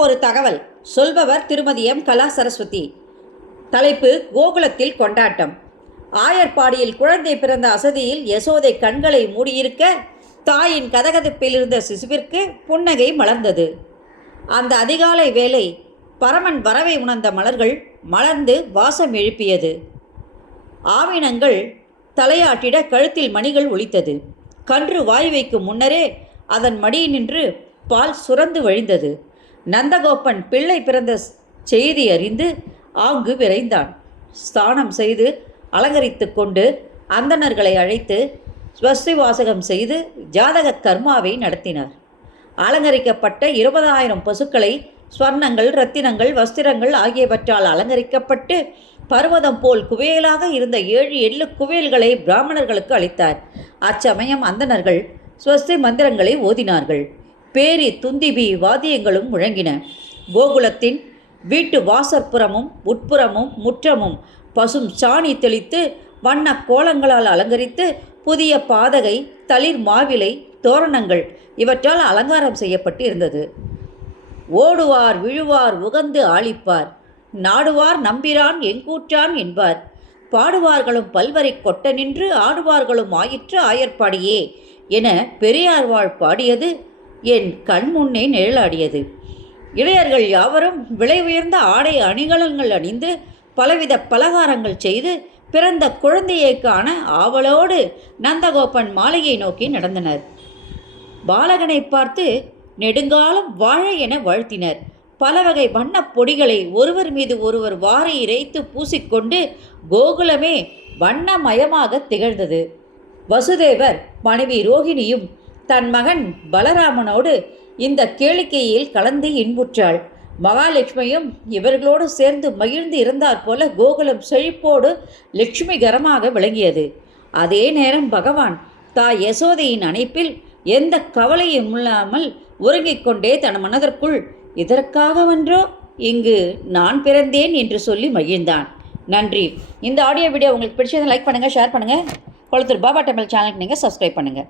ஒரு தகவல் சொல்பவர் திருமதி எம் கலா சரஸ்வதி. தலைப்பு: கோகுலத்தில் கொண்டாட்டம். ஆயர்பாடியில் குழந்தை பிறந்த அசதியில் யசோதை கண்களை மூடியிருக்க, தாயின் கதகதப்பில் இருந்த சிசுவிற்கு புன்னகை மலர்ந்தது. அந்த அதிகாலை வேலை பரமன் வரவை உணர்ந்த மலர்கள் மலர்ந்து வாசம் எழுப்பியது. ஆவினங்கள் தலையாட்டிட கழுத்தில் மணிகள் ஒலித்தது. கன்று வாய் வைக்கும் முன்னரே அதன் மடியினின்று பால் சுரந்து வழிந்தது. நந்தகோபன் பிள்ளை பிறந்த செய்தி அறிந்து ஆங்கு விரைந்தான். ஸ்தானம் செய்து அலங்கரித்து கொண்டு அந்தணர்களை அழைத்து ஸ்வஸ்தி வாசகம் செய்து ஜாதக கர்மாவை நடத்தினார். அலங்கரிக்கப்பட்ட 20,000 பசுக்களை ஸ்வர்ணங்கள், இரத்தினங்கள், வஸ்திரங்கள் ஆகியவற்றால் அலங்கரிக்கப்பட்டு பர்வதம் போல் குவேலாக இருந்த 7 எள்ளு குவேல்களை பிராமணர்களுக்கு அளித்தார். அச்சமயம் அந்தணர்கள் ஸ்வஸ்தி மந்திரங்களை ஓதினார்கள். பேரி துந்திபி வாத்தியங்களும் முழங்கின. கோகுலத்தின் வீட்டு வாசற்புறமும் உட்புறமும் முற்றமும் பசும் சாணி தெளித்து வண்ண கோலங்களால் அலங்கரித்து புதிய பாதகை, தளிர் மாவிலை, தோரணங்கள் இவற்றால் அலங்காரம் செய்யப்பட்டு இருந்தது. ஓடுவார் விழுவார் உகந்து ஆளிப்பார், நாடுவார் நம்பிரான் எங்கூற்றான் என்பார், பாடுவார்களும் பல்வரை கொட்ட நின்று ஆடுவார்களும் ஆயிற்று ஆயர்பாடியே என பெரியார்வாள் பாடியது என் கண் முன்னே நிழலாடியது. இளையர்கள் யாவரும் விலை உயர்ந்த ஆடை அணிகலன்கள் அணிந்து பலவித பலகாரங்கள் செய்து பிறந்த குழந்தையை காண ஆவலோடு நந்தகோபன் மாளிகை நோக்கி நடந்தனர். பாலகனை பார்த்து நெடுங்காலம் வாழ என வாழ்த்தினர். பல வகை வண்ணப் பொடிகளை ஒருவர் மீது ஒருவர் வாரி இறைத்து பூசிக்கொண்டு கோகுலமே வண்ணமயமாக திகழ்ந்தது. வசுதேவர் மனைவி ரோகிணியும் தன் மகன் பலராமனோடு இந்த கேளிக்கையில் கலந்து இன்புற்றாள். மகாலட்சுமியும் இவர்களோடு சேர்ந்து மகிழ்ந்து இருந்தாற் போல கோகுலம் செழிப்போடு லட்சுமிகரமாக விளங்கியது. அதே நேரம் பகவான் தாய் யசோதையின் அணைப்பில் எந்த கவலையும் இல்லாமல் உறங்கிக் கொண்டே தன் மனதிற்குள் இதற்காகவென்றோ இங்கு நான் பிறந்தேன் என்று சொல்லி மகிழ்ந்தான். நன்றி. இந்த ஆடியோ வீடியோ உங்களுக்கு பிடிச்சதை லைக் பண்ணுங்கள், ஷேர் பண்ணுங்கள். கொளத்தூர் பாபா டெம்பிள் சேனலுக்கு நீங்கள் சப்ஸ்கிரைப் பண்ணுங்கள்.